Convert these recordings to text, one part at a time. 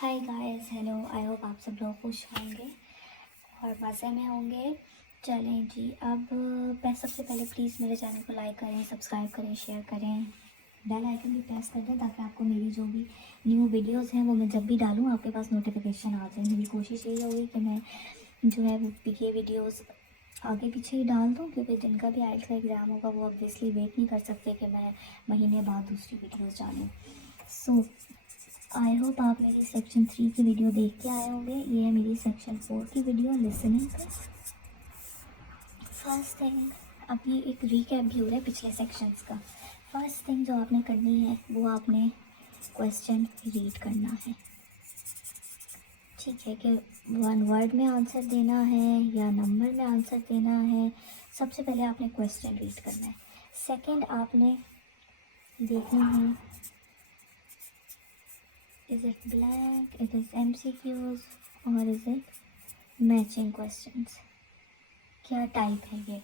Hi guys, hello. I hope आप सब लोग खुश होंगे और मज़े में होंगे। चलें जी, अब मैं सबसे पहले प्लीज़ मेरे चैनल को लाइक करें, सब्सक्राइब करें, शेयर करें, बेल आइकन भी प्रेस कर दें ताकि आपको मेरी जो भी न्यू वीडियोस हैं वो मैं जब भी डालूँ आपके पास नोटिफिकेशन आ जाए। मेरी कोशिश यही होगी कि मैं जो है ये वीडियोस आगे पीछे ही डाल दूँ, क्योंकि जिनका भी आइल्स का एग्ज़ाम होगा वो ऑब्वियसली वेट नहीं कर सकते कि मैं महीने बाद दूसरी वीडियोस डालूँ। सो आई होप आप मेरी सेक्शन 3 की वीडियो देख के आए होंगे। ये है मेरी सेक्शन 4 की वीडियो लिसनिंग पे। फर्स्ट थिंग, अब ये एक रिकैप भी हो रहा है पिछले सेक्शंस का। फर्स्ट थिंग जो आपने करनी है वो आपने क्वेश्चन रीड करना है। ठीक है कि वन वर्ड में आंसर देना है या नंबर में आंसर देना है। सबसे पहले आपने क्वेश्चन रीड करना है। सेकंड, आपने देखना है is it blank, it is MCQs or is it matching questions, क्या टाइप है ये।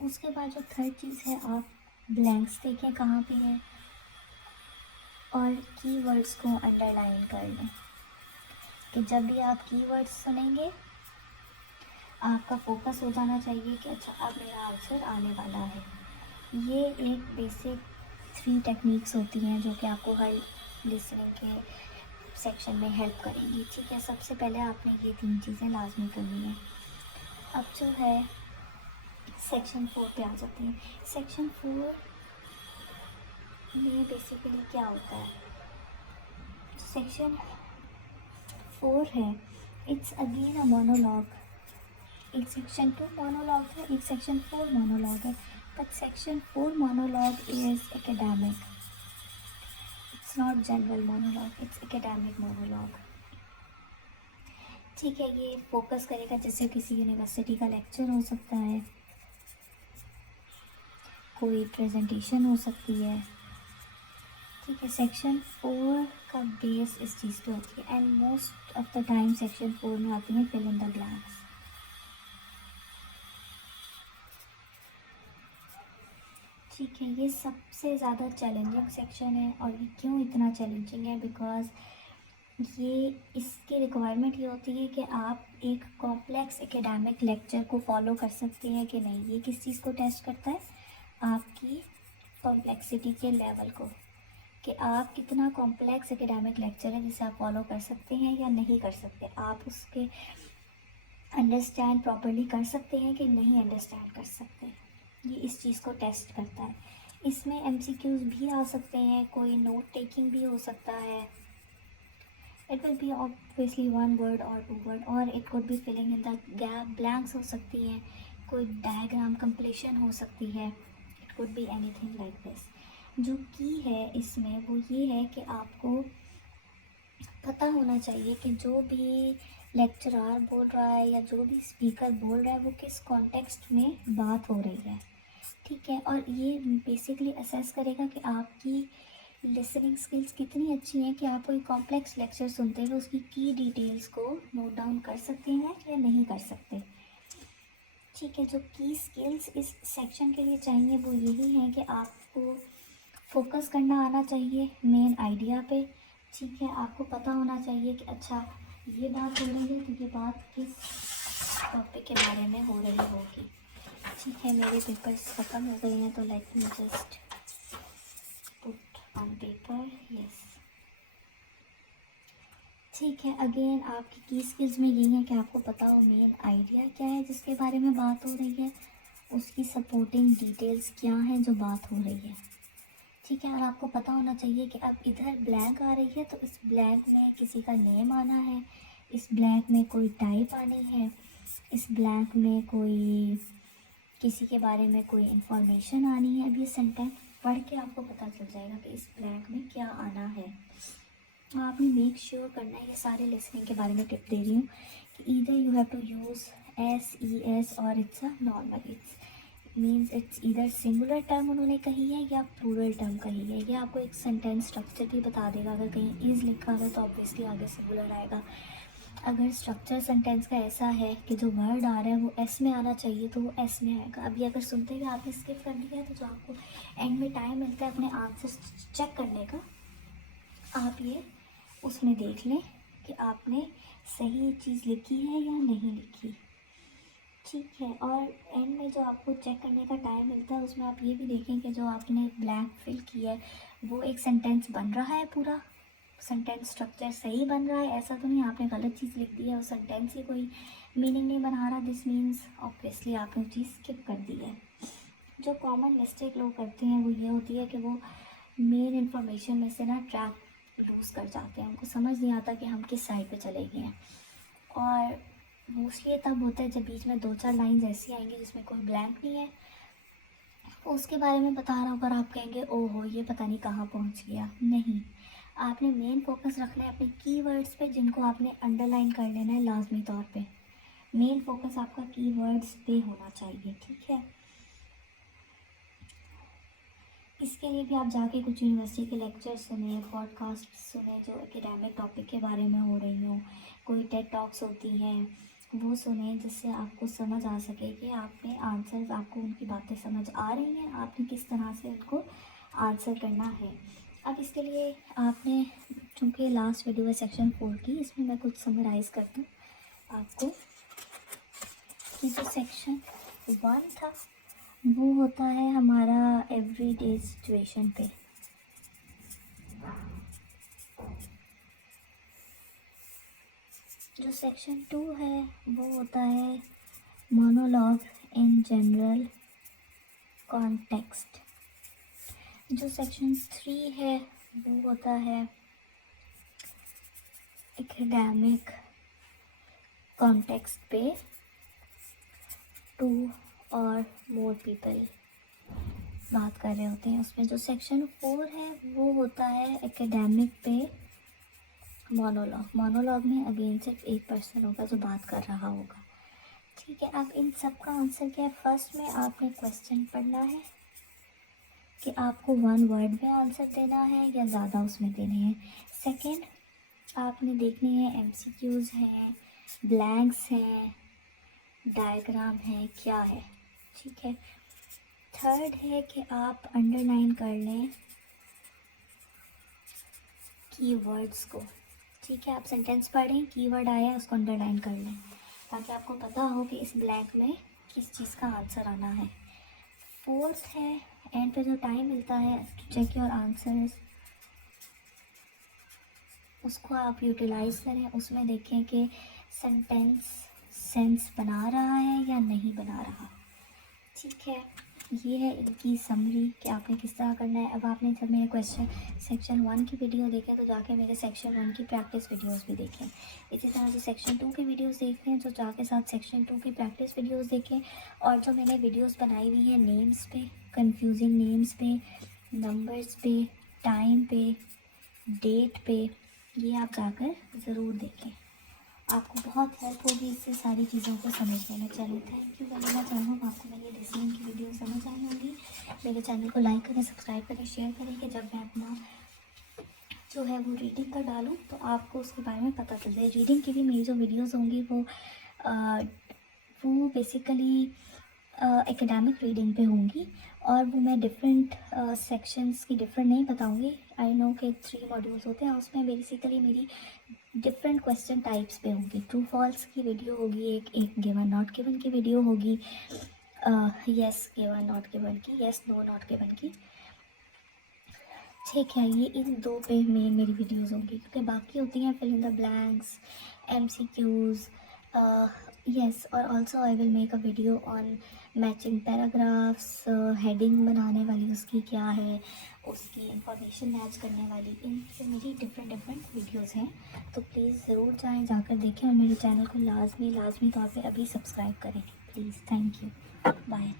उसके बाद जो थर्ड चीज़ है, आप ब्लैंक्स देखें कहाँ पे है और कीवर्ड्स को अंडरलाइन कर लें कि जब भी आप कीवर्ड्स सुनेंगे आपका फोकस हो जाना चाहिए कि अच्छा अब मेरा आंसर आने वाला है। ये एक बेसिक 3 टेक्निक्स होती हैं जो कि आपको हर लिसनिंग के सेक्शन में हेल्प करेंगी। ठीक है, सबसे पहले आपने ये 3 चीज़ें लाजमी करनी है। अब जो है सेक्शन 4 पे आ जाते हैं। सेक्शन 4 में बेसिकली क्या होता है, सेक्शन 4 है, इट्स अगेन अ मोनोलॉग। एक सेक्शन 2 मोनोलॉग है, एक सेक्शन 4 मोनोलॉग है, but section 4 monologue is academic, it's not general monologue, it's academic monologue. ठीक है, ये फोकस करेगा जैसे किसी यूनिवर्सिटी का लेक्चर हो सकता है, कोई प्रेजेंटेशन हो सकती है। ठीक है, सेक्शन 4 का बेस इस चीज़ पे होती है and most of the time section 4 में आती है फिल इन द ब्लैंक्स। ठीक है, ये सबसे ज़्यादा चैलेंजिंग सेक्शन है और ये क्यों इतना चैलेंजिंग है, बिकॉज़ ये इसकी रिक्वायरमेंट ये होती है कि आप एक कॉम्प्लेक्स एकेडमिक लेक्चर को फॉलो कर सकते हैं कि नहीं। ये किस चीज़ को टेस्ट करता है, आपकी कॉम्प्लेक्सिटी के लेवल को, कि आप कितना कॉम्प्लेक्स एकेडमिक लेक्चर है जिसे आप फॉलो कर सकते हैं या नहीं कर सकते, आप उसके अंडरस्टैंड प्रॉपर्ली कर सकते हैं कि नहीं अंडरस्टैंड कर सकते। ये इस चीज़ को टेस्ट करता है। इसमें एमसीक्यूज़ भी आ सकते हैं, कोई नोट टेकिंग भी हो सकता है। It will be obviously 1 word और 2 वर्ड, और it could be filling in the gap, blanks हो सकती हैं, कोई डायग्राम कंप्लीशन हो सकती है, it could be anything like this. जो की है इसमें वो ये है कि आपको पता होना चाहिए कि जो भी लेक्चरार बोल रहा है या जो भी स्पीकर बोल रहा है वो किस कॉन्टेक्स्ट में बात हो रही है। ठीक है, और ये बेसिकली असेस करेगा कि आपकी लिसनिंग स्किल्स कितनी अच्छी हैं कि आप कोई कॉम्प्लेक्स लेक्चर सुनते हुए उसकी की डिटेल्स को नोट डाउन कर सकते हैं या नहीं कर सकते। ठीक है, जो की स्किल्स इस सेक्शन के लिए चाहिए वो यही है कि आपको फोकस करना आना चाहिए मेन आइडिया पे। ठीक है, आपको पता होना चाहिए कि अच्छा ये बात हो रही है तो ये बात किस टॉपिक के बारे में हो रही होगी। ठीक है, मेरे पेपर्स ख़त्म हो गए हैं तो let me just put on paper, yes. ठीक है, अगेन आपकी की स्किल्स में यही है कि आपको पता हो मेन आइडिया क्या है जिसके बारे में बात हो रही है, उसकी सपोर्टिंग डिटेल्स क्या हैं जो बात हो रही है। ठीक है, और आपको पता होना चाहिए कि अब इधर ब्लैंक आ रही है तो इस ब्लैंक में किसी का नेम आना है, इस ब्लैंक में कोई टाइप आनी है, इस ब्लैंक में कोई किसी के बारे में कोई इन्फॉर्मेशन आनी है। अब ये सेंटेंस पढ़ के आपको पता चल जाएगा कि इस ब्लैंक में क्या आना है। आपने मेक श्योर करना है, ये सारे लिसनिंग के बारे में टिप दे रही हूँ, कि either you have to use SES और it's a normal, it's means it's either singular term उन्होंने कही है या प्लूरल टर्म कही है। ये आपको एक सेंटेंस स्ट्रक्चर भी बता देगा। अगर कहीं इज़ लिखा हुआ है तो ऑब्वियसली आगे सिंगुलर आएगा। अगर स्ट्रक्चर सेंटेंस का ऐसा है कि जो वर्ड आ रहा है वो एस में आना चाहिए तो वो एस में आएगा। अभी अगर सुनते हुए आपने स्किप कर दिया तो जो आपको एंड में टाइम मिलता है अपने आंसर चेक करने का, आप ये उसमें देख लें कि आपने सही चीज़ लिखी है या नहीं लिखी। ठीक है, और एंड में जो आपको चेक करने का टाइम मिलता है उसमें आप ये भी देखें कि जो आपने ब्लैंक फिल किया है वो एक सेंटेंस बन रहा है, पूरा सेंटेंस स्ट्रक्चर सही बन रहा है, ऐसा तो नहीं आपने गलत चीज़ लिख दी है और सेंटेंस ही कोई मीनिंग नहीं बना रहा। दिस मीन्स ऑब्वियसली आपने चीज़ स्किप कर दी है। जो कॉमन मिस्टेक लोग करते हैं वो ये होती है कि वो मेन इन्फॉर्मेशन में से ना ट्रैक लूज़ कर जाते हैं, उनको समझ नहीं आता कि हम किस साइड पे चले गए हैं। और मोस्टली तब होता है जब बीच में 2-4 लाइंस ऐसी आएंगी जिसमें कोई ब्लैंक नहीं है, वो उसके बारे में बता रहा होगा और आप कहेंगे ओहो ये पता नहीं कहाँ पहुँच गया। नहीं, आपने मेन फोकस रखना है अपने कीवर्ड्स पे, जिनको आपने अंडरलाइन कर लेना है लाजमी तौर पे। मेन फोकस आपका कीवर्ड्स पे होना चाहिए, ठीक है। इसके लिए भी आप जाके कुछ यूनिवर्सिटी के लेक्चर सुने, पॉडकास्ट सुने जो एकेडमिक टॉपिक के बारे में हो रही हों, कोई टेड टॉक्स होती हैं वो सुने, जिससे आपको समझ आ सके कि आपने आंसर्स, आपको उनकी बातें समझ आ रही हैं, आपने किस तरह से उनको आंसर करना है। अब इसके लिए आपने, चूँकि लास्ट वीडियो है सेक्शन 4 की, इसमें मैं कुछ समराइज़ करती हूँ आपको कि जो सेक्शन 1 था वो होता है हमारा एवरीडे सिचुएशन पे। जो सेक्शन 2 है वो होता है मोनोलॉग इन जनरल कॉन्टेक्स्ट। जो सेक्शन 3 है वो होता है एकेडमिक कॉन्टेक्स्ट पे 2 और मोर पीपल बात कर रहे होते हैं। उसमें जो सेक्शन 4 है वो होता है एकेडमिक पे मोनोलॉग में अगेन सिर्फ एक पर्सन होगा जो बात कर रहा होगा, ठीक है। अब इन सब का आंसर क्या है? फर्स्ट में आपने क्वेश्चन पढ़ना है कि आपको 1 वर्ड में आंसर देना है या ज़्यादा उसमें देने हैं। सेकंड, आपने देखने हैं MCQs हैं, ब्लैंक्स हैं, डायग्राम है, क्या है, ठीक है। थर्ड है कि आप अंडरलाइन कर लें कीवर्ड्स को, ठीक है। आप सेंटेंस पढ़ें, कीवर्ड आया उसको अंडरलाइन कर लें ताकि आपको पता हो कि इस ब्लैंक में किस चीज़ का आंसर आना है। फोर्थ है एंड पे जो टाइम मिलता है टू चेक योर आंसर्स, उसको आप यूटिलाइज़ करें, उसमें देखें कि सेंटेंस सेंस बना रहा है या नहीं बना रहा, ठीक है। ये है इनकी समरी कि आपने किस तरह करना है। अब आपने जब मेरे क्वेश्चन सेक्शन 1 की वीडियो देखें तो जाके मेरे सेक्शन 1 की प्रैक्टिस वीडियोस भी देखें। इसी तरह जो सेक्शन 2 की वीडियोस देखते हैं तो जाके साथ सेक्शन 2 की प्रैक्टिस वीडियोस देखें। और जो मैंने वीडियोस बनाई हुई है नेम्स पे, कंफ्यूजिंग नेम्स पे, नंबर्स पे, टाइम पे, डेट पे, ये आप जाकर ज़रूर देखें, आपको बहुत हेल्प होगी इससे सारी चीज़ों को समझने में। चलिए thank you very much. I hope आपको मेरी लिसनिंग की वीडियो समझ आई होगी। मेरे चैनल को लाइक करें, सब्सक्राइब करें, शेयर करें कि जब मैं अपना जो है वो रीडिंग का डालूँ तो आपको उसके बारे में पता चल जाए। रीडिंग की भी मेरी जो वीडियोज़ होंगी वो बेसिकली एकेडमिक रीडिंग पे होंगी और वो मैं डिफरेंट सेक्शंस की डिफरेंट नहीं बताऊंगी। आई नो के 3 मॉड्यूल्स होते हैं, उसमें बेसिकली मेरी डिफरेंट क्वेश्चन टाइप्स पे होगी। ट्रू फॉल्स की वीडियो होगी, एक गिवन नॉट गिवन की वीडियो होगी, यस गिवन नॉट गिवन की, यस नो नॉट गिवन की, ठीक है। ये इन 2 पे मेरी वीडियोस होंगी क्योंकि बाकी होती हैं fill in the blanks, MCQs, yes. और also I will make a video on matching paragraphs, heading बनाने वाली उसकी क्या है, उसकी इंफॉर्मेशन मैच करने वाली, इन पे मेरी डिफरेंट वीडियोस हैं। तो प्लीज़ ज़रूर जाएँ, जाकर देखें और मेरे चैनल को लाजमी तौर पे अभी सब्सक्राइब करें प्लीज़। Thank you, bye.